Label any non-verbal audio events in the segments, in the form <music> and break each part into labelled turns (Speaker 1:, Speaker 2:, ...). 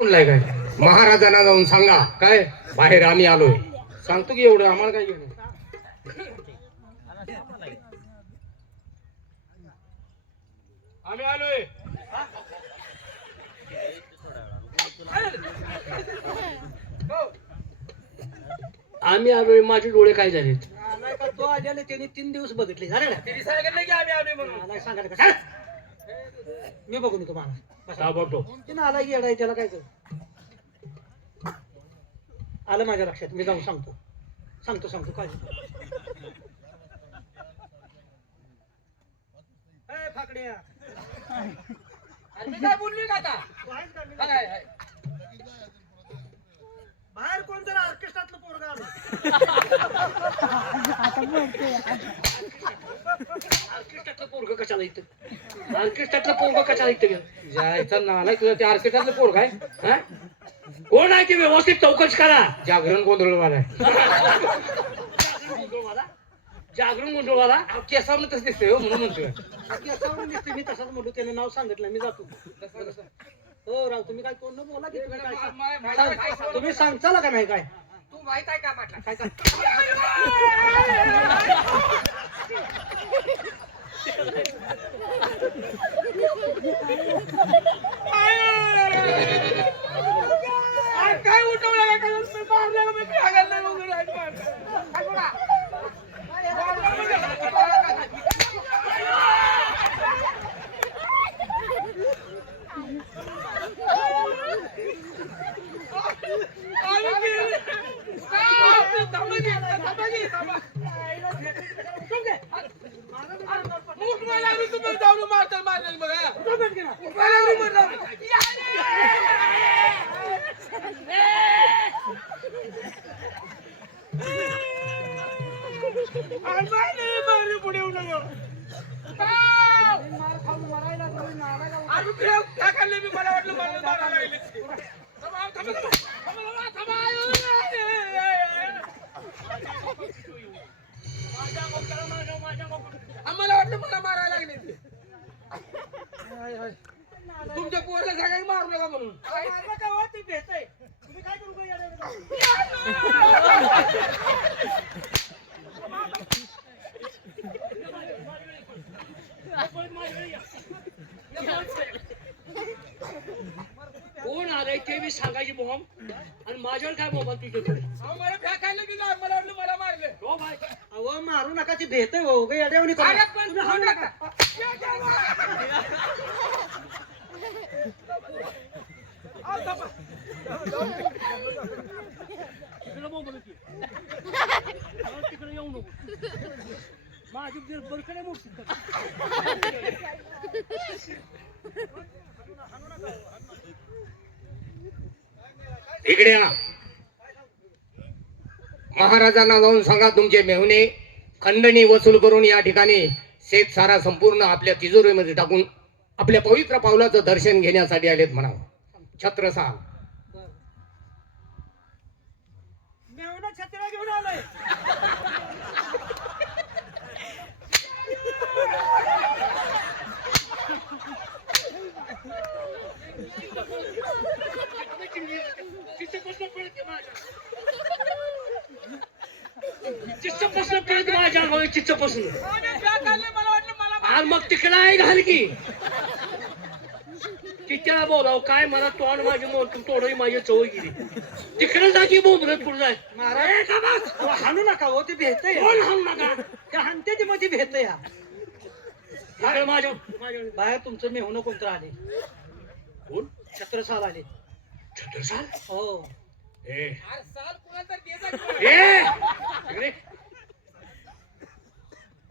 Speaker 1: काय? महाराजांना जाऊन सांगा. काय? बाहेर आम्ही आलोय. सांगतो की एवढं आम्हाला काय घेणं? आम्ही आलोय. आम्ही आलोय माझे डोळे काय झालेत?
Speaker 2: आलाय का तो आलेले त्यांनी तीन दिवस बघितले. झाले ना
Speaker 1: तरी सांगितलं की आम्ही आलोय म्हणून.
Speaker 2: सांगायला का. मी बघून येतो मला बसा.
Speaker 1: ताबडतोब.
Speaker 2: तिनं आलाय येडाय त्याला काय कर? आलं माझ्या लक्षात. मी जाऊन सांगतो. सांगतो सांगतो. काय ए, फाकड्या.
Speaker 1: अरे मी काय बोललोय का आता?
Speaker 2: का?
Speaker 1: हाय, हाय.
Speaker 2: बाहेर कोण जर ऑर्केस्ट्रातलं पोरगा आलं
Speaker 1: ऑर्केस्ट्रातलं पोरग कशाला इथं? ऑर्केस्ट्रातलं पोरग कशाला इथं गेलं जायचं नाला तुझं ते ऑर्केस्ट्रातलं पोरग आहे हा? कोण आहे ते व्यवस्थित चौकशी करा. जागरण गोंधळवाला जागरण गोंधळवाला? केसावनं तसं दिसतंय हो म्हणून म्हणतोय.
Speaker 2: म्हणून दिसते मी तसाच म्हणतो त्यानं नाव सांगितलं मी जातो. हो राव तुम्ही काय कोण? न बोला की तुम्ही काय सांग- तुम्ही का नाही काय?
Speaker 1: माहीत आहे का म्हटलं?
Speaker 2: काय काय
Speaker 1: उठवलं? काय मारलं मी भागायला वगैरे आहे काय बोला? आम्हाला वाटलं मला मारायला लागले ते. तुमच्या पोरला सगळ्यांनी मारू नका म्हणून.
Speaker 2: तुम्ही काय करू काय येड्याला?
Speaker 1: कोण आलंय ते मी सांगायची बॉम्ब आणि माझ्यावर काय बॉम्ब तुझ्या मला फेकायला गेलं मला वाटलं मला मारलं हो बाय
Speaker 2: अहो मारू नका ती भेटय हो. करू.
Speaker 1: अरे
Speaker 2: नका.
Speaker 1: पण
Speaker 2: तुम्ही हाणू नका.
Speaker 1: तिकडे तिकडे येऊ नको माझी बरकडे मोठी इकडे या. महाराजांना जाऊन सांगा तुमचे मेहुणे खंडणी वसूल करून या ठिकाणी शेत सारा संपूर्ण आपल्या तिजोरीमध्ये टाकून आपल्या पवित्र पावलाचं दर्शन घेण्यासाठी आलेत म्हणावं.
Speaker 2: छत्र्या घेऊन आलोय.
Speaker 1: चिच्चपासून कळत माझ्या. अंगावर चिच्चपासून आणि मग तिकडे आहे घाल की तिच्या बोलाव काय मला तोंड माझी मोठ तोडही माझी चवळ गेली. तिकडे जा की बोंबरत पुढे जाय
Speaker 2: महाराज हाणू नका हो ते भेटय
Speaker 1: कोण हाणू नका?
Speaker 2: त्या हाणते ती मध्ये भेटय या
Speaker 1: माझ्या माझ्या
Speaker 2: बाहेर तुमचं मेहुणं कोणतं आले?
Speaker 1: कोण?
Speaker 2: छत्रसाल आले.
Speaker 1: छत्रसाल?
Speaker 2: हो.
Speaker 1: ए.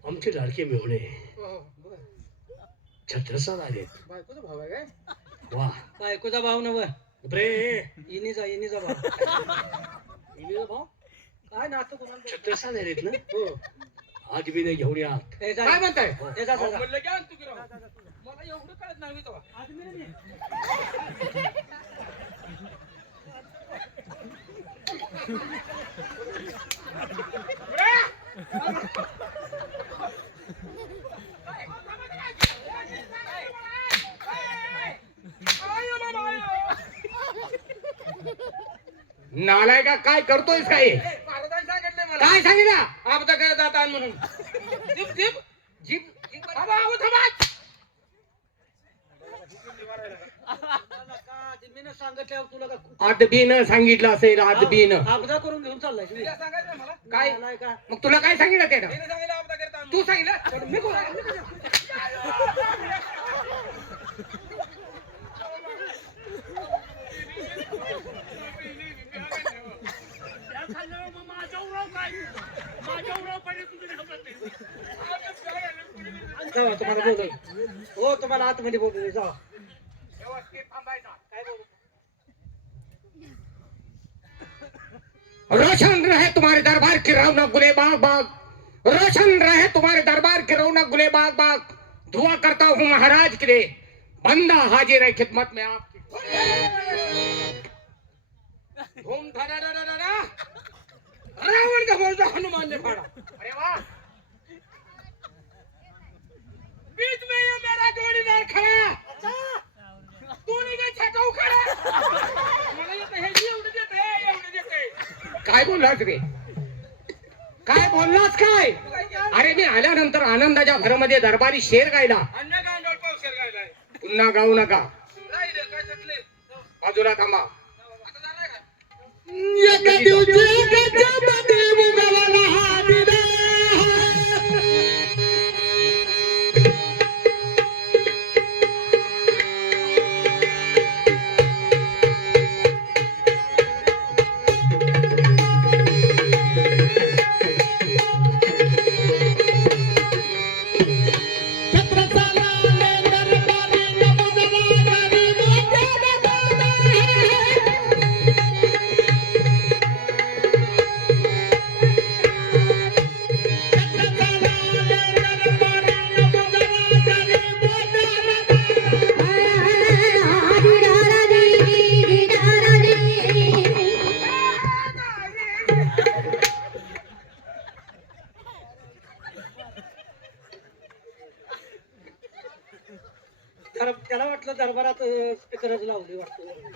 Speaker 1: आमचे लाडके मेहुणे छत्रसाल आले
Speaker 2: बायकोचा भाव आहे काय?
Speaker 1: वा.
Speaker 2: बायकोचा भाव नव
Speaker 1: रे.
Speaker 2: इनीचा इनीचा भाव.
Speaker 1: इलीचा भाऊ
Speaker 2: काय नातं कोणाला
Speaker 1: छत्रसाल आलेत ना?
Speaker 2: हो.
Speaker 1: आज बी नाही घेऊन या
Speaker 2: हे जा.
Speaker 1: काय म्हणताय?
Speaker 2: हे. जा, जा, जा.
Speaker 1: म्हणलं घ्या तू गिराव. मला एवढं कळत नाही तेव्हा.
Speaker 2: आज मी नाही.
Speaker 3: नालाय का काय करतोयस काय?
Speaker 1: सांगितलंय मला.
Speaker 3: काय सांगितलं?
Speaker 1: आपदा करत जाता म्हणून. जीप थांबा.
Speaker 2: सांगितल्यावर तुला का
Speaker 3: आदबीनं सांगितलं असेल आदबीनं.
Speaker 2: आपदा करून घेऊन चाललाय तुम्ही.
Speaker 1: तिला सांगायचं मला.
Speaker 3: काय?
Speaker 2: का
Speaker 3: मग तुला काय सांगितलं त्यानं?
Speaker 1: तिने सांगितलं आपदा करत आणून.
Speaker 3: तू सांगितलं? पण मी कोण- रोशन रहे तुम्हारे दरबार की रौनक गुले बाग बाग। रोशन रहे तुम्हारे दरबार की रौनक गुले बाग बाग। दुआ करता हूँ महाराज के लिए। बंदा हाजिर है खिदमत में आपकी।
Speaker 1: धूम धरा. रावण का हनुमान ने फाड़ा।
Speaker 3: अरे वाह। काय बोललास रे? काय बोललास काय? अरे मी आल्यानंतर आनंदाच्या घरामध्ये दरबारी शेर गायला. पुन्हा गाऊ नका? बाजूला थांबा.
Speaker 2: तर त्याला वाटलं दरबारात स्पीकरच लावली वाटतं.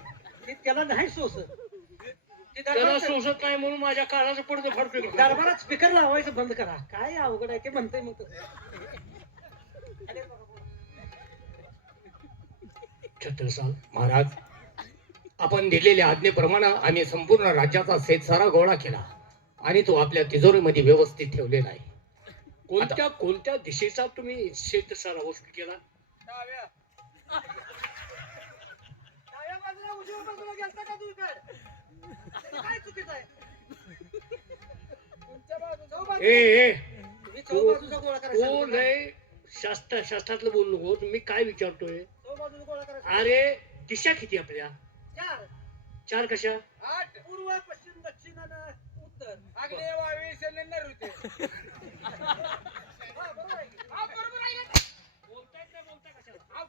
Speaker 2: ती त्याला नाही सोस ती
Speaker 4: त्याला
Speaker 2: दरबारात
Speaker 4: सोसत नाही म्हणून माझ्या काळाचं पडतं फडतो
Speaker 2: दरबारात स्पीकर लावायचं बंद करा. काय अवघड आहे ते म्हणतंय मग.
Speaker 4: छत्रसाल
Speaker 3: महाराज आपण दिलेल्या आज्ञेप्रमाणे आम्ही संपूर्ण राज्याचा सेतसारा गोळा केला आणि तो आपल्या तिजोरीमध्ये व्यवस्थित ठेवलेला आहे.
Speaker 4: कोणत्या कोणत्या दिशेचा तुम्ही शेत सारा वस्तू केला?
Speaker 1: डाव्या.
Speaker 2: डाव्या बाजूला उजव्या बाजूला गेलता का तू इकडे? ते काय चुकीचं आहे
Speaker 1: तुमच्या बाजूला.
Speaker 2: चौ बाजू-
Speaker 3: ए ए
Speaker 2: तुम्ही चौ बाजूचा गोळा करायचा
Speaker 4: तो लय शास्त्र शास्त्रातलं बोलू नको मी काय विचारतोय
Speaker 2: चौ गोळा करायचा
Speaker 4: अरे दिशा किती आपल्या
Speaker 2: चार
Speaker 4: चार कशा
Speaker 1: आठ.
Speaker 2: पूर्व पश्चिम दक्षिण आणि उत्तर
Speaker 1: आग्नेय, वायव्य, ईशान्य, नैऋत्य. <laughs>
Speaker 2: हा, बरोबर आहे की?
Speaker 1: हा, बरोबर आहे ना? आ- आग्नेय, वायव्य, ईशान्य, नैऋत्य. काय लगा? आ, याला म्हणतो, काय लगा? चार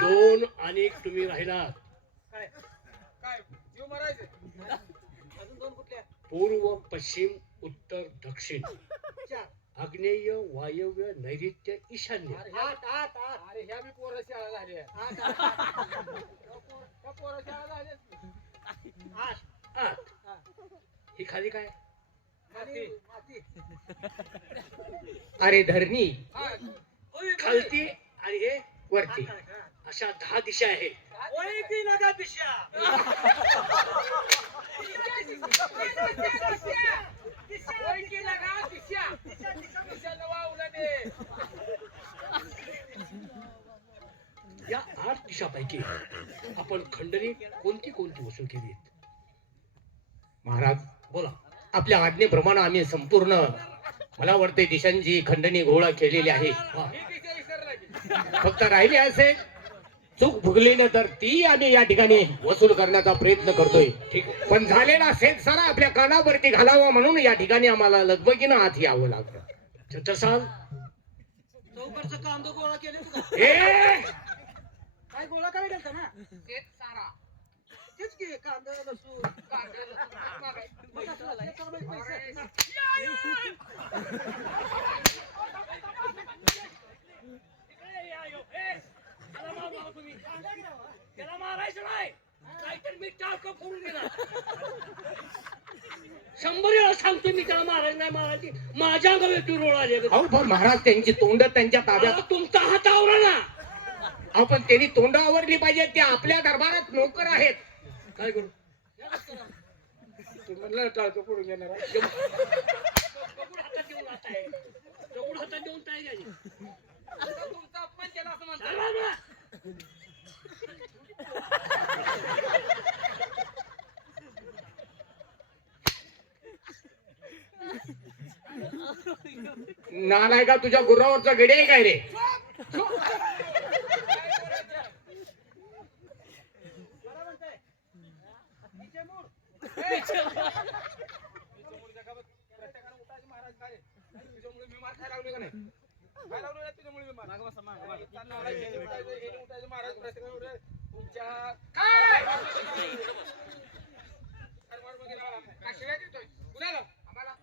Speaker 4: दोन आणि एक तुम्ही राहिला
Speaker 2: काय
Speaker 1: काय जीव मारायचं
Speaker 2: अजून दोन कुठल्या
Speaker 4: पूर्व पश्चिम उत्तर दक्षिण.
Speaker 2: चार
Speaker 4: आग्नेय वायव्य नैऋत्य ईशान्य.
Speaker 2: अरे, आठ आठ आठ
Speaker 1: अरे ह्या मी पोरं शाळा झाल्या
Speaker 2: आठ आठ
Speaker 1: त्या पोरं शाळा झाल्या
Speaker 2: आठ.
Speaker 4: आठ.
Speaker 2: हा.
Speaker 4: ही खाली काय?
Speaker 2: माती.
Speaker 3: अरे धरणी.
Speaker 1: हा.
Speaker 4: खालती आणि हे
Speaker 3: वरती.
Speaker 2: हा.
Speaker 4: अशा दहा दिशा आहेत
Speaker 2: ओय की नका दिशा.
Speaker 1: की.
Speaker 4: या आठ दिशापैकी आपण खंडणी कोणती कोणती वसूल केली
Speaker 3: महाराज
Speaker 4: बोला.
Speaker 3: आपल्या आज्ञेप्रमाणे आम्ही संपूर्ण मला वाटते दिशांची खंडणी गोळा केलेली आहे. फक्त राहिली असेल चूक भुगली ना तर ती आम्ही या ठिकाणी वसूल करण्याचा प्रयत्न करतोय.
Speaker 4: ठीक
Speaker 3: पण झालेला सेट सारा आपल्या कानावरती घालावा म्हणून या ठिकाणी आम्हाला लगबगीनं आत यावं लागलं
Speaker 4: छत्रसाल?
Speaker 2: चौकडचं कांदो गोळा केले काय गोळा करायला गेलता ना <laughs>
Speaker 1: सारा.
Speaker 2: तेच की की कांदा लसूण <laughs> मग कसं झालं? चला बाई, पैसे.
Speaker 4: त्याला मारू नका तुम्ही. त्याला मारायचं नाही नाहीतर मी टाळकं फोडून देणार शंभर वेळा सांगतो मी त्याला मारायचं नाही मारायची माझ्या अंगावर तू रोळ आले
Speaker 3: अहो पण महाराज त्यांची तोंड त्यांच्या ताब्यात
Speaker 4: तुमचा हातावर ना
Speaker 3: अहो पण त्यांनी तोंड आवरली पाहिजे ते आपल्या दरबारात नोकर आहेत.
Speaker 4: काय करू?
Speaker 1: तू म्हणलं टाळकं पडून घेणार आहे.
Speaker 4: दगड हातात देऊन आता आहे. दगड हातात देऊन काय घ्यायची
Speaker 1: तुमचा अपमान केला असं म्हणतात.
Speaker 4: चला ना.
Speaker 3: नालाय का तुझ्या गुरावरचा गडी आहे काय रे
Speaker 2: बरं म्हणताय. हिचे मूळ.
Speaker 1: प्रत्येकानं उठायचं महाराज काय तुझ्यामुळे मी मार खायला लागलोय का नाही काय लागलोय ना तुझ्यामुळे मी मार चालणं आला, हे उठायचं, हे उठायचं, महाराज प्रत्येकानं उठायचं. तुमच्या काय सरवार वगैरे आला. काय शिव्या देतोय? कुणाला? आम्हाला.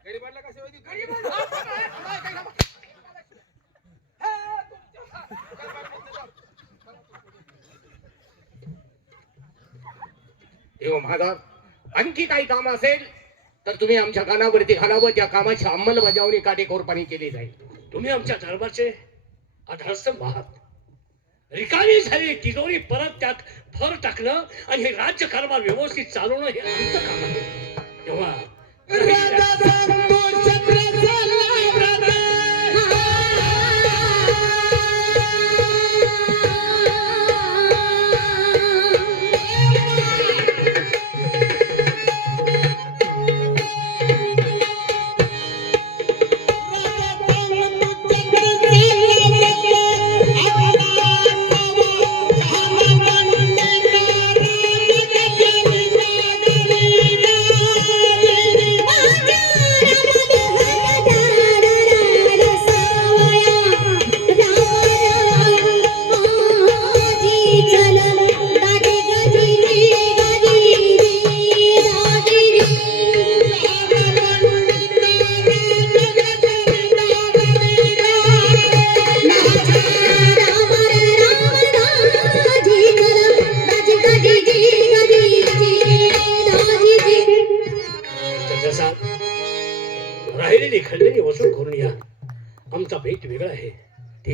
Speaker 1: गरीबाला का शिव्या देतोय? हे, तुमच्या-
Speaker 3: देव महाराज आणखी काही काम असेल तर तुम्ही आमच्या कानावरती घालावं. त्या कामाची अंमलबजावणी काटेकोरपणे केली जाईल.
Speaker 4: तुम्ही आमच्या दरबारचे आधारस्तंभ आहात रिकामी झाली तिजोरी परत त्यात भर टाकणं आणि हे राज्यकारभार व्यवस्थित चालवणं हे आमचं काम आहे. तेव्हा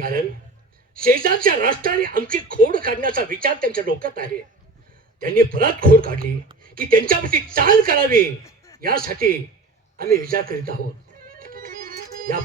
Speaker 4: कारण शेजारच्या राष्ट्राने आमची खोड काढण्याचा विचार त्यांच्या डोक्यात आहे. त्यांनी परत खोड काढली की त्यांच्यावरती चाल करावी. यासाठी आम्ही विचार करीत आहोत. या